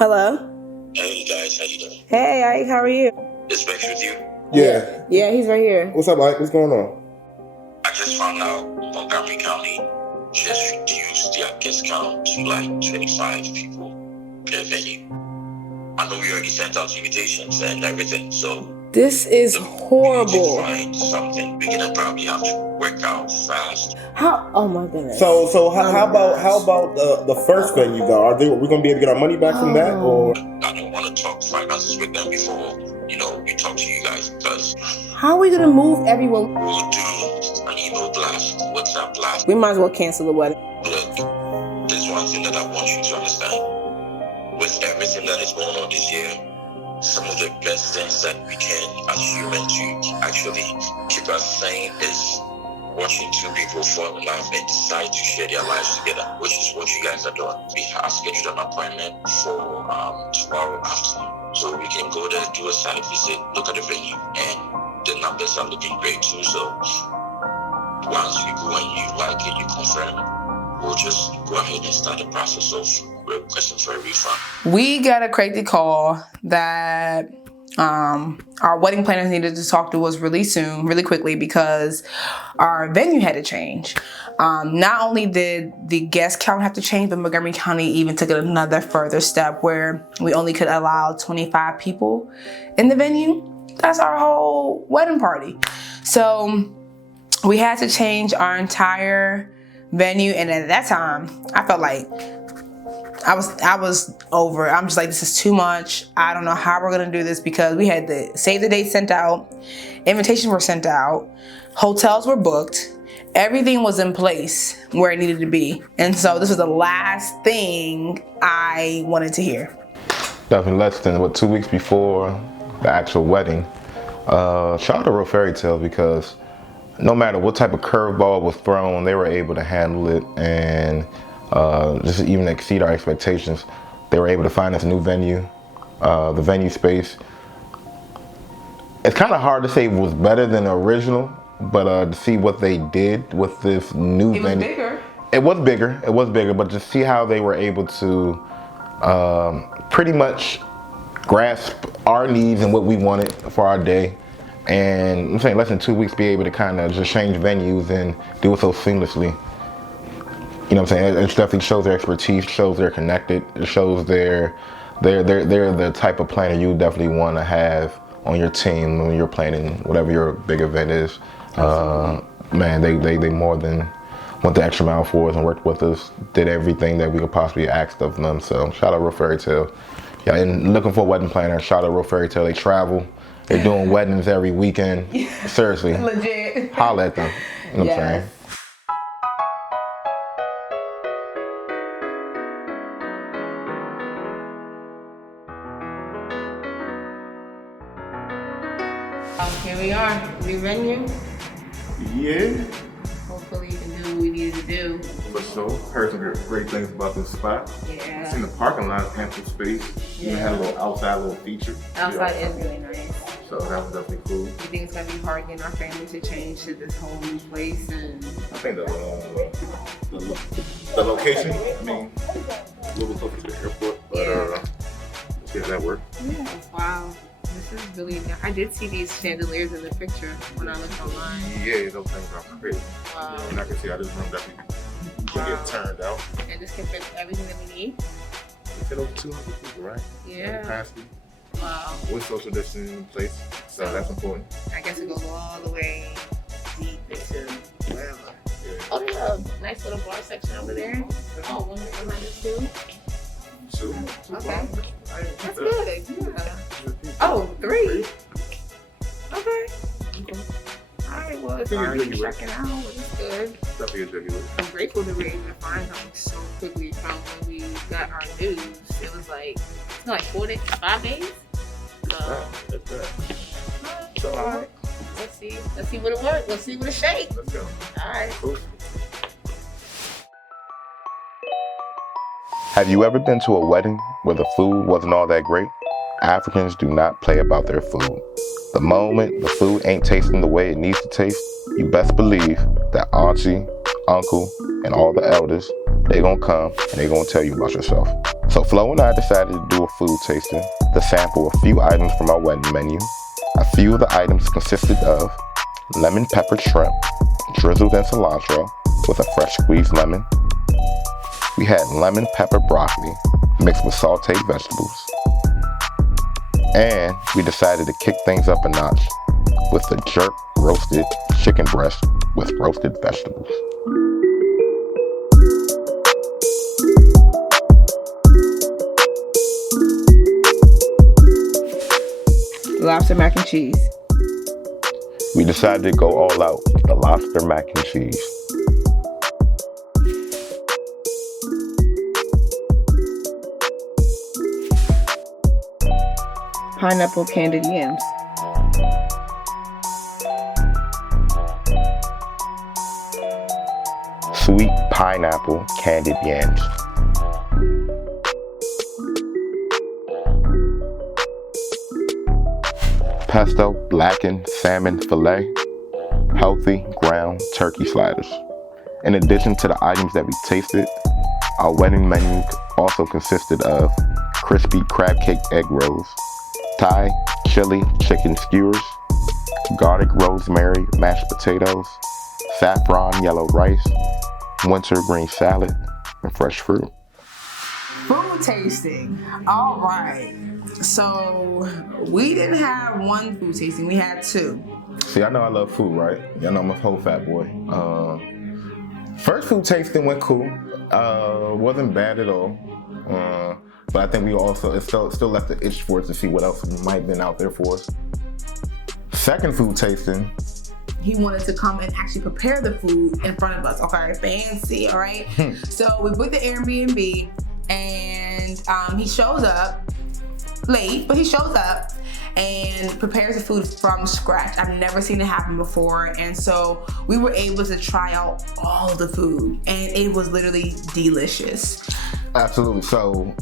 Hello. Hey guys, how you doing? Hey, Ike, how are you? Is Beks with you? Yeah. Yeah, he's right here. What's up, Mike? What's going on? I just found out Montgomery County just reduced their guest count to like 25 people per venue. I know we already sent out invitations and everything, so This is we need to horrible. find something. We're gonna probably have to work out fast. How? Oh my goodness. So how about the first venue though? Are we gonna be able to get our money back from that, or? I don't want to talk finances with them before we talk to you guys, because How are we gonna move everyone? we'll do an email blast, WhatsApp blast. We might as well cancel the wedding. Look, there's one thing that I want you to understand. With everything that is going on this year, some of the best things that we can as humans to actually keep us sane is watching two people fall in love and decide to share their lives together, which is what you guys are doing. We have scheduled an appointment for tomorrow afternoon, so we can go there, do a site visit, look at the venue, and the numbers are looking great too. So once we go and you like it, you confirm, we'll just go ahead and start the process of requesting for a refund. We got a crazy call that our wedding planners needed to talk to us really soon, really quickly, because our venue had to change. Not only did the guest count have to change, but Montgomery County even took it another further step where we only could allow 25 people in the venue. That's our whole wedding party. So we had to change our entire venue, and at that time, I felt like I was over. I'm just like, this is too much. I don't know how we're gonna do this, because we had the save the date sent out, invitations were sent out, hotels were booked, everything was in place where it needed to be. And so this was the last thing I wanted to hear. Definitely less than 2 weeks before the actual wedding. Shout out to Real Fairy Tale, because no matter what type of curveball was thrown, they were able to handle it and just even exceed our expectations. They were able to find us a new venue, the venue space. It's kind of hard to say it was better than the original, but to see what they did with this new venue. It was bigger, but to see how they were able to pretty much grasp our needs and what we wanted for our day. And I'm saying less than 2 weeks, be able to kind of just change venues and do it so seamlessly. You know what I'm saying? It definitely shows their expertise, shows they're connected, it shows they're the type of planner you definitely want to have on your team when you're planning whatever your big event is. Man, they more than went the extra mile for us and worked with us, did everything that we could possibly ask of them. So shout out Real Fairy Tale. Yeah, and looking for a wedding planner, shout out Real Fairy Tale. They travel. They're doing weddings every weekend. Seriously. Legit. Holla at them. You know what I'm saying? Here we are, new venue. Yeah. Hopefully you can do what we needed to do. For sure. Heard some great things about this spot. Yeah. It's in the parking lot, ample space. Even had a little outside feature. Outside is really nice. So that was definitely cool. You think it's gonna be hard getting our family to change to this whole new place? And I think the location, I mean, a little closer to the airport, but yeah, that worked. yeah, wow. This is really, I did see these chandeliers in the picture when I looked online. Yeah, those things are crazy. Wow. And I can see how this room definitely can get turned out. And this can fit everything that we need? It fit over 200 people, right? Yeah. Capacity. Wow. With social distancing in place, so that's important. I guess it goes all the way deep into wherever. Yeah. Oh, there's a nice little bar section over there. Oh, one right behind us too. Two. Okay. That's good. Yeah. Oh, 3. Okay. All right, well, if you're already checking out, it's good. Definitely a jiggy look. I'm grateful that we were able to find something so quickly from when we got our news. It was like, 4 days, 5 days? So, That's that. so all right. Let's see what it works. Let's see what it shakes. Let's go. All right. Cool. Have you ever been to a wedding where the food wasn't all that great? Africans do not play about their food. The moment the food ain't tasting the way it needs to taste, you best believe that auntie, uncle, and all the elders, they gonna come and they gonna tell you about yourself. So Flo and I decided to do a food tasting to sample a few items from our wedding menu. A few of the items consisted of lemon peppered shrimp, drizzled in cilantro with a fresh squeezed lemon. We had lemon pepper broccoli mixed with sauteed vegetables. And we decided to kick things up a notch with the jerk roasted chicken breast with roasted vegetables. Lobster mac and cheese. We decided to go all out with the lobster mac and cheese. Pineapple candied yams. Sweet pineapple candied yams. Pesto blackened salmon fillet, healthy ground turkey sliders. In addition to the items that we tasted, our wedding menu also consisted of crispy crab cake egg rolls, Thai chili chicken skewers, garlic rosemary mashed potatoes, saffron yellow rice, wintergreen salad, and fresh fruit. Food tasting. All right. So we didn't have one food tasting. We had two. See, I know I love food, right? Y'all know I'm a whole fat boy. First food tasting went cool. Wasn't bad at all. But I think we also, it still left the itch for us to see what else might have been out there for us. Second food tasting. He wanted to come and actually prepare the food in front of us. Okay, fancy, all right? So we booked the Airbnb and he shows up late, but he shows up and prepares the food from scratch. I've never seen it happen before. And so we were able to try out all the food and it was literally delicious. Absolutely. So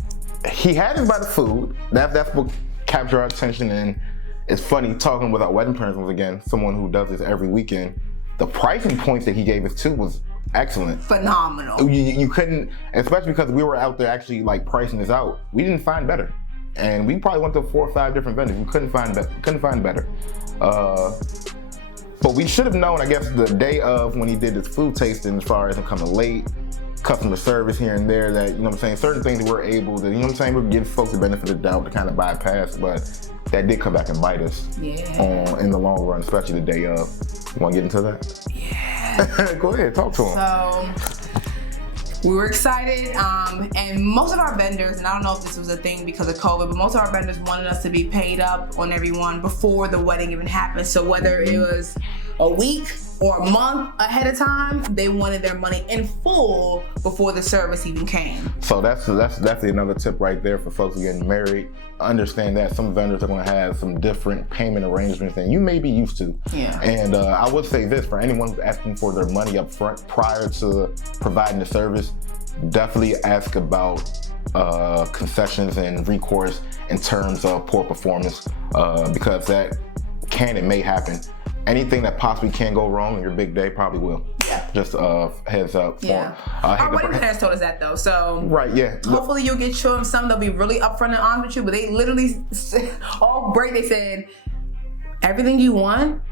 he had us by the food. That's what captured our attention. And it's funny talking with our wedding planners once again, someone who does this every weekend. The pricing points that he gave us too was excellent. Phenomenal. You couldn't, especially because we were out there actually like pricing this out. We didn't find better. And we probably went to 4 or 5 different vendors. We couldn't find better. But we should have known, I guess, the day of when he did this food tasting, as far as him coming late, customer service here and there, that, you know what I'm saying, certain things we're able to, you know what I'm saying, we're giving folks the benefit of the doubt to kind of bypass, but that did come back and bite us in the long run, especially the day of. You want to get into that? Yeah. Go ahead, talk to him. So we were excited, and most of our vendors, and I don't know if this was a thing because of COVID, but most of our vendors wanted us to be paid up on everyone before the wedding even happened. So whether it was a week or a month ahead of time, they wanted their money in full before the service even came. So that's another tip right there for folks who are getting married. Understand that some vendors are going to have some different payment arrangements than you may be used to. Yeah. And I would say this, for anyone who's asking for their money up front prior to providing the service, definitely ask about concessions and recourse in terms of poor performance, because that can and may happen. Anything that possibly can go wrong in your big day probably will. Yeah. Just heads up. Yeah. Our wedding planners told us that though, so. Right, yeah. Hopefully you'll get shown some, they'll be really upfront and honest with you, but they literally, all break, they said, everything you want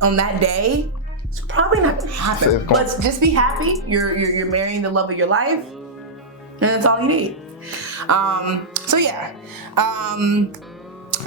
on that day, it's probably not gonna happen. But just be happy, you're marrying the love of your life, and that's all you need. So yeah.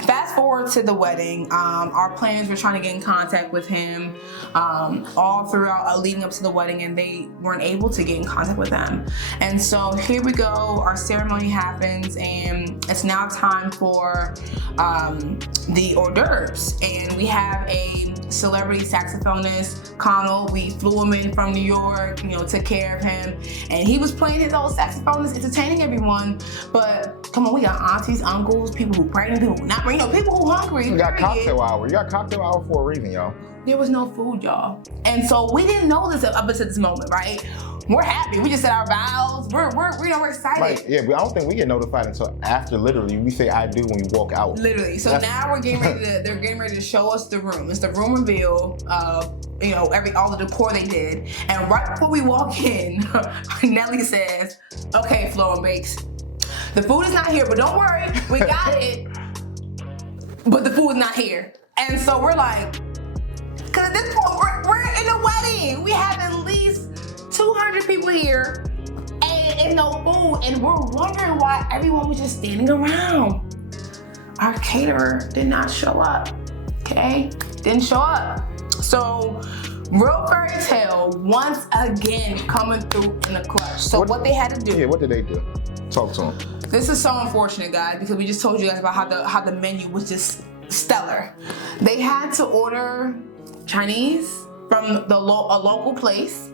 Fast forward to the wedding, our planners were trying to get in contact with him all throughout leading up to the wedding, and they weren't able to get in contact with them. And so here we go, our ceremony happens, and it's now time for the hors d'oeuvres. And we have a celebrity saxophonist, Connell. We flew him in from New York, took care of him, and he was playing his old saxophone, entertaining everyone. But come on, we got aunties, uncles, people who pregnant, people who not pregnant, people who hungry. You got cocktail hour. You got cocktail hour for a reason, y'all. There was no food, y'all. And so we didn't know this up until this moment, right? We're happy. We just said our vows. We're excited. Right, yeah, but I don't think we get notified until after literally we say I do when we walk out. Literally. So now we're getting ready to, they're getting ready to show us the room. It's the room reveal of, all the decor they did. And right before we walk in, Nelly says, okay, Flo and Beks, The food is not here, but don't worry, we got it. But the food is not here. And so we're like, because at this point, we're in a wedding. We have at least 200 people here and no food. And we're wondering why everyone was just standing around. Our caterer did not show up, okay? Didn't show up. So, Real Fairy Tale, once again, coming through in the clutch. So what they had to do. Yeah, what did they do? Talk to them. This is so unfortunate, guys, because we just told you guys about how the menu was just stellar. They had to order Chinese from a local place,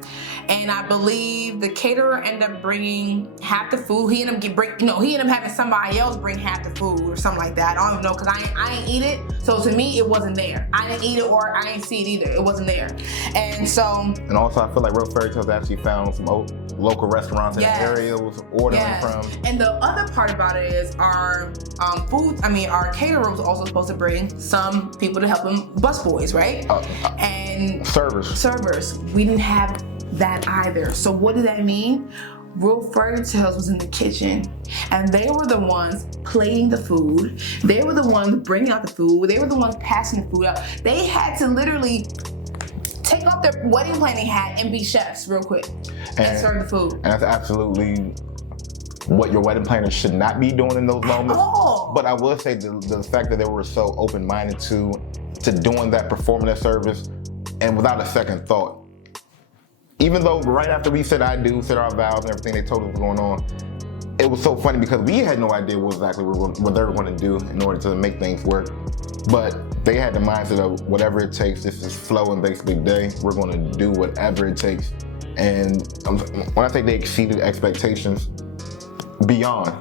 and I believe the caterer ended up bringing half the food. He ended up having somebody else bring half the food or something like that. I don't even know, because I ain't eat it. So to me, it wasn't there. I didn't eat it, or I didn't see it either. It wasn't there. And so. And also, I feel like Real Fairy Tales actually found some local restaurants in the area that was ordering from. And the other part about it is our our caterer was also supposed to bring some people to help him, busboys, right? And servers. We didn't have that either. So what did that mean? Real Fairy Tales was in the kitchen, and they were the ones plating the food. They were the ones bringing out the food. They were the ones passing the food out. They had to literally take off their wedding planning hat and be chefs real quick and serve the food. And that's absolutely what your wedding planner should not be doing in those moments. Oh. But I will say the fact that they were so open-minded to doing that, performing that service, and without a second thought. Even though right after we said I do, said our vows and everything, they told us what was going on, it was so funny because we had no idea what they were going to do in order to make things work. But they had the mindset of whatever it takes. This is Flo and Beks' big day. We're going to do whatever it takes. And when I say they exceeded expectations, beyond,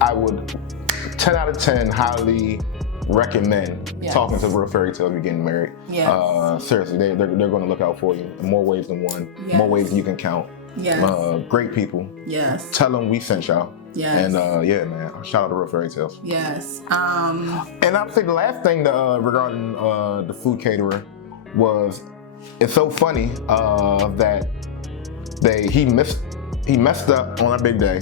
I would 10 out of 10 highly recommend talking to Real Fairy Tale if you're getting married. Seriously, they're going to look out for you in more ways than one, more ways than you can count. Great people. Tell them we sent y'all. And man, shout out to Real Fairy Tales. And I'd say the last thing regarding the food caterer was, it's so funny that he messed up on our big day.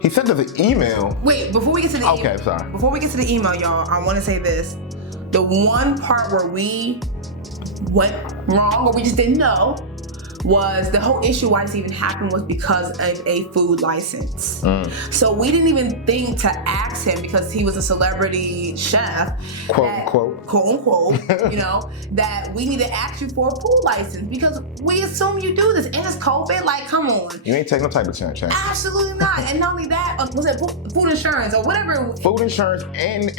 He sent us an email. Wait, before we get to the email. Okay, sorry. Before we get to the email, y'all, I want to say this. The one part where we went wrong, or we just didn't know, was the whole issue why this even happened was because of a food license. So we didn't even think to ask him, because he was a celebrity chef, quote unquote, that we need to ask you for a food license, because we assume you do this, and it's COVID. Like, come on. You ain't taking no type of chance. Absolutely not. And not only that, was it food insurance or whatever? Food insurance and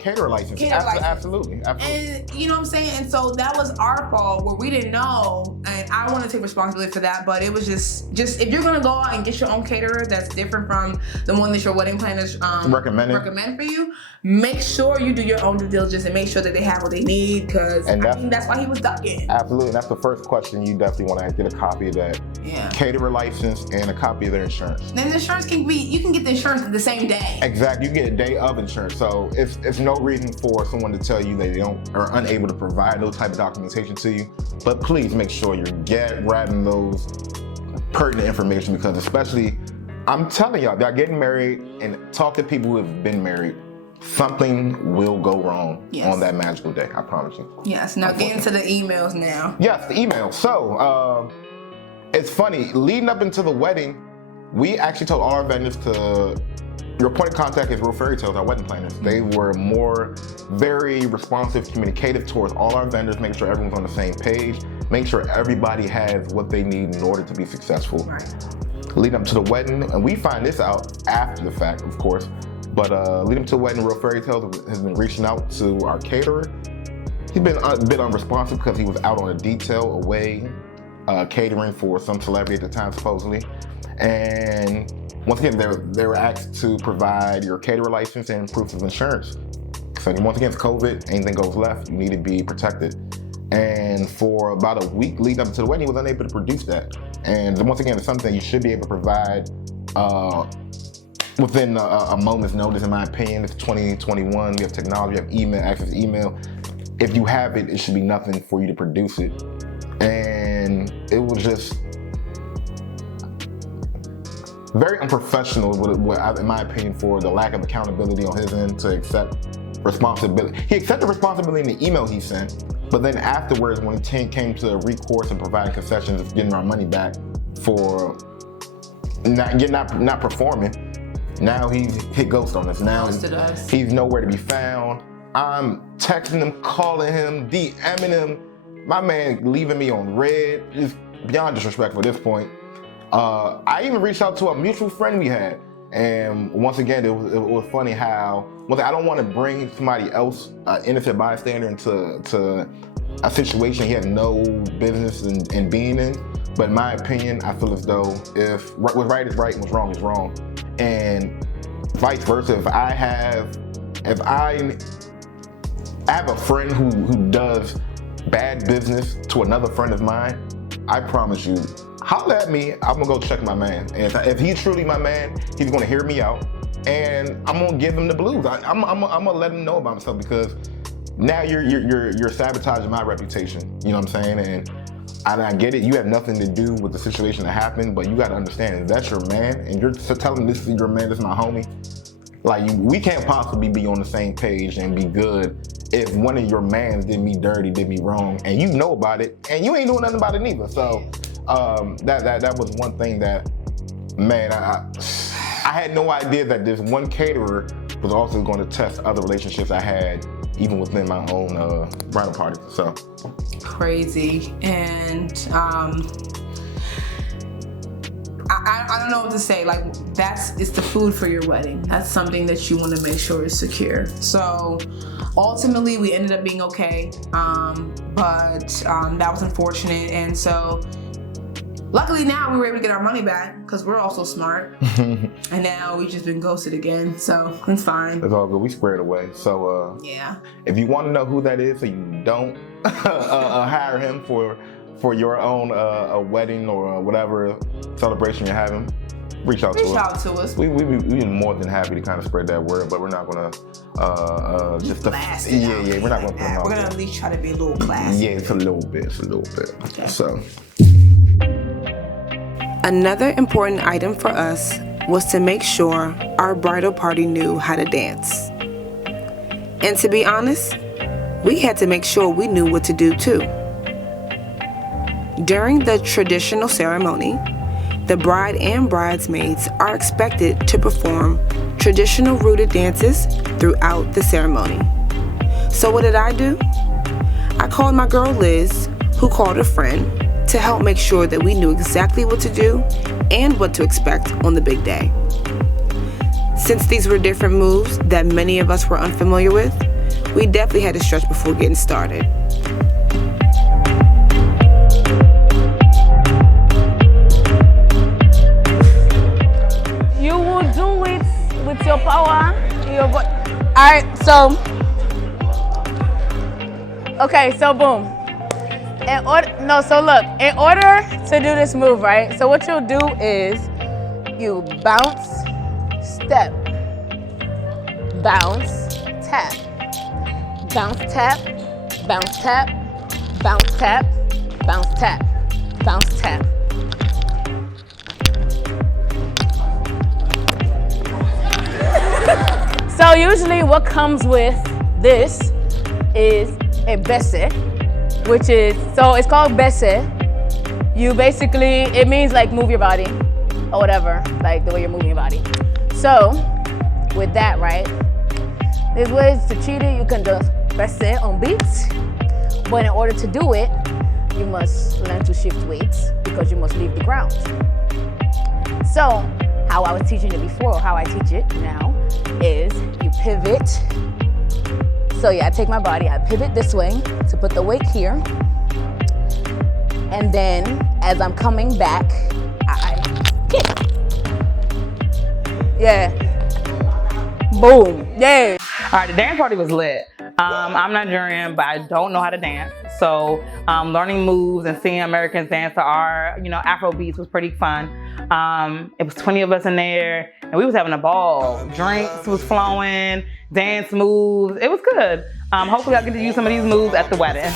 caterer license. Absolutely. And you know what I'm saying? And so that was our fault, where we didn't know, and I want to take responsibility for that, but it was just if you're gonna go out and get your own caterer that's different from the one that your wedding planners recommend for you, make sure you do your own due diligence and make sure that they have what they need, because that's why he was ducking. Absolutely. And that's the first question you definitely want to get a copy of that caterer license and a copy of their insurance. And the insurance you can get the insurance the same day. Exactly. You get a day of insurance. So it's no reason for someone to tell you they are unable to provide those type of documentation to you. But please make sure you're grabbing those pertinent information, because especially, I'm telling y'all, y'all getting married, and talk to people who have been married, something will go wrong on that magical day. I promise you. Yes. Now get into the emails now. Yes, the emails. So it's funny, leading up into the wedding, we actually told all our vendors to, your point of contact is Real Fairy Tales, our wedding planners. They were very responsive, communicative towards all our vendors, making sure everyone's on the same page, make sure everybody has what they need in order to be successful. Leading up to the wedding, and we find this out after the fact, of course, but leading up to the wedding, Real Fairy Tales has been reaching out to our caterer. He's been a bit unresponsive because he was out on a detail away, catering for some celebrity at the time, supposedly. And once again, they were asked to provide your caterer license and proof of insurance. So once again, it's COVID, anything goes left, you need to be protected. And for about a week leading up to the wedding, he was unable to produce that. And once again, it's something you should be able to provide within a moment's notice, in my opinion. It's 2021, we have technology, we have email, access to email. If you have it, it should be nothing for you to produce it. And it was just, very unprofessional, in my opinion, for the lack of accountability on his end to accept responsibility. He accepted responsibility in the email he sent, but then afterwards, when it came to recourse and providing concessions of getting our money back for not performing, now he's hit ghost on us. Now he's nowhere to be found. I'm texting him, calling him, DMing him. My man leaving me on red. It's beyond disrespectful at this point. I even reached out to a mutual friend we had. And once again, it was funny how, I don't want to bring somebody else, innocent bystander, into a situation he had no business in being in. But in my opinion, I feel as though if what's right is right and what's wrong is wrong. And vice versa, if I have a friend who does bad business to another friend of mine, I promise you, holler at me, I'm gonna go check my man. And if he's truly my man, he's gonna hear me out, and I'm gonna give him the blues. I'm gonna let him know about himself, because now you're sabotaging my reputation. You know what I'm saying? And I get it. You have nothing to do with the situation that happened, but you gotta understand, if that's your man, and you're telling this is your man, this is my homie, like, we can't possibly be on the same page and be good if one of your mans did me dirty, did me wrong, and you know about it, and you ain't doing nothing about it neither. So that was one thing that, man, I had no idea that this one caterer was also going to test other relationships I had, even within my own bridal party. So crazy. And I don't know what to say. Like, it's the food for your wedding. That's something that you want to make sure is secure. So ultimately, we ended up being okay, but that was unfortunate. And so luckily now we were able to get our money back, because we're also smart. And now we've just been ghosted again, so it's fine. It's all good. We squared away. So yeah. If you want to know who that is, so you don't hire him for your own a wedding or whatever celebration you're having, reach out to us. We'd be more than happy to kind of spread that word, but we're not gonna just blast it. Yeah, we're not gonna put them out. We're gonna at least try to be a little classy. Yeah, it's a little bit. Okay. So another important item for us was to make sure our bridal party knew how to dance. And to be honest, we had to make sure we knew what to do too. During the traditional ceremony, the bride and bridesmaids are expected to perform traditional rooted dances throughout the ceremony. So what did I do? I called my girl Liz, who called a friend, to help make sure that we knew exactly what to do and what to expect on the big day. Since these were different moves that many of us were unfamiliar with, we definitely had to stretch before getting started. You will do it with your power, your voice. Alright, so okay, so boom. In order to do this move, right? So what you'll do is you bounce, step, bounce, tap, bounce, tap, bounce, tap, bounce, tap, bounce, tap, bounce, tap. So usually what comes with this is a bese, which is, so it's called bese. You basically, it means like move your body or whatever, like the way you're moving your body. So with that, right, there's ways to cheat it. You can just bese on beats, but in order to do it, you must learn to shift weights because you must leave the ground. So how I was teaching it before, or how I teach it now, is you pivot. So yeah, I take my body, I pivot this way to put the weight here. And then as I'm coming back, I kick. Yeah. Boom. Yeah. All right, the dance party was lit. I'm Nigerian, but I don't know how to dance. So learning moves and seeing Americans dance to our, AfroBeats was pretty fun. It was 20 of us in there, and we was having a ball. Drinks was flowing, dance moves. It was good. Hopefully I'll get to use some of these moves at the wedding.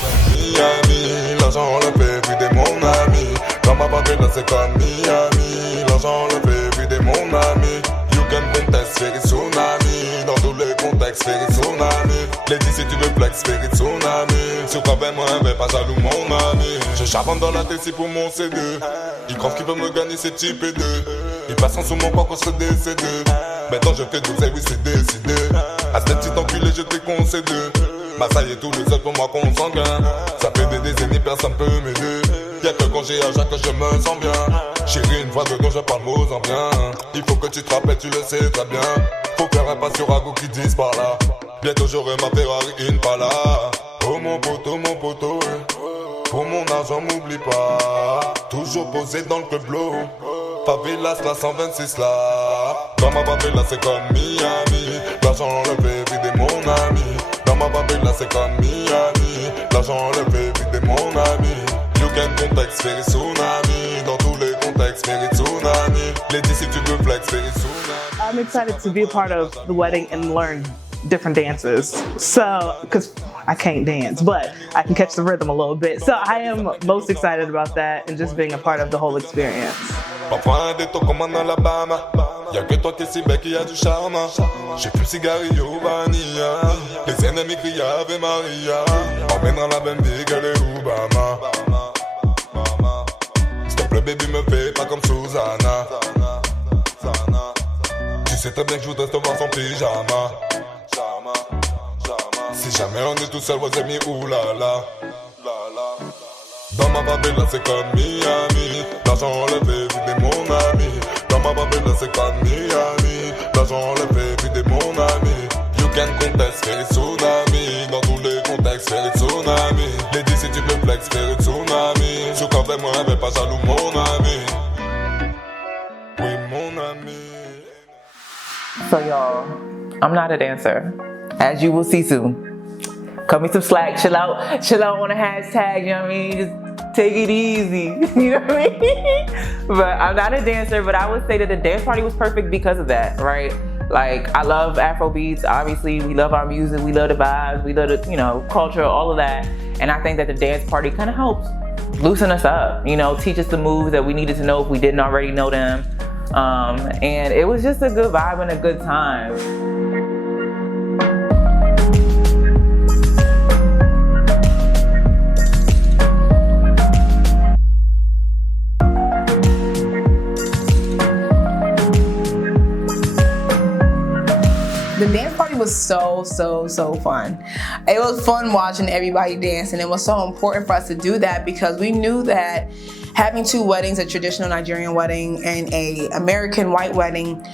Dans ma favela c'est comme Miami. L'argent le fait vider mon ami. You can contest, faire tsunami. Dans tous les contextes, faire tsunami. Les dit si tu veux flex, faire tsunami. Sur quoi ben moi, ben pas jaloux mon ami. Je charbonne dans la TC pour mon CD. Ils croient qu'ils veulent me gagner ces types et deux. Ils passent sous mon corps quand je serai décédé. Maintenant je fais 12 et oui c'est décidé. À ce petit enculé je t'ai concédé. Bah ça y est tout le seul pour moi qu'on s'engaine. Ça fait des décennies personne peut m'aider. Y'a que quand j'ai à Jacques que je me sens bien. Chérie une fois dedans je parle mots en bien. Il faut que tu te rappelles tu le sais très bien. Faut faire un pas sur Rago qui disent par là. Bientôt j'aurai ma Ferrari Impala. Oh mon poteau pour mon argent m'oublie pas. Toujours posé dans le club blow. Favelas la 126 là. Dans ma favela c'est comme Miami. L'argent le fait vider mon ami. Dans ma favela c'est comme Miami. L'argent le fait vider mon ami. You can context, faire tsunami. Dans tous les contextes, faire tsunami. Les dis si tu veux flex, faire tsunami. I'm excited to be a part of the wedding and learn different dances. So, because I can't dance, but I can catch the rhythm a little bit. So I am most excited about that and just being a part of the whole experience. Parfois un détour comme en Alabama. Y'a que toi qui es si belle qui a du charme. J'ai plus cigarillo vanilla. Les ennemis crient Ave Maria. Emmènera la même vie que les Obama. S'il te plaît baby me fais pas comme Susanna. Tu sais très bien que je voudrais te voir sans pyjama. Si jamais on est tout seul, vos amis, oulala. Dans ma favela c'est comme Miami. L'argent le fait vider mon ami. Dans ma favela c'est comme Miami. L'argent le fait vider mon ami. You can contest, faire tsunami. Dans tous les contextes, faire tsunami. Les dis si tu veux flex, faire tsunami. Sur quoi ben moi, mais pas jaloux mon ami. Oui mon ami. So y'all, I'm not a dancer, as you will see soon. Cut me some slack, chill out on the hashtag, you know what I mean? Just take it easy, you know what I mean? But I'm not a dancer, but I would say that the dance party was perfect because of that, right? Like, I love AfroBeats, obviously, we love our music, we love the vibes, we love the, you know, culture, all of that. And I think that the dance party kind of helps loosen us up, you know, teach us the moves that we needed to know if we didn't already know them. And it was just a good vibe and a good time. The dance party was so fun. It was fun watching everybody dance, and it was so important for us to do that because we knew that having two weddings, a traditional Nigerian wedding and a American white wedding,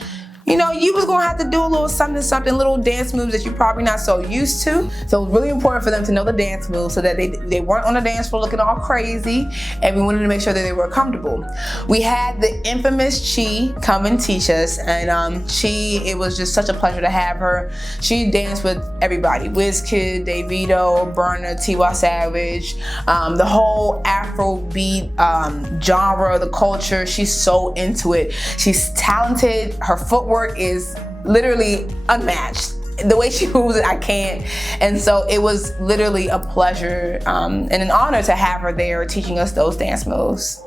you know, you was gonna have to do a little something, little dance moves that you're probably not so used to. So it was really important for them to know the dance moves so that they weren't on the dance floor looking all crazy, and we wanted to make sure that they were comfortable. We had the infamous Chi come and teach us, and Chi, it was just such a pleasure to have her. She danced with everybody, Wizkid, Davido, Burna, Tiwa Savage, the whole AfroBeat genre, the culture. She's so into it. She's talented, her footwork is literally unmatched. The way she moves it, I can't. And so it was literally a pleasure and an honor to have her there teaching us those dance moves.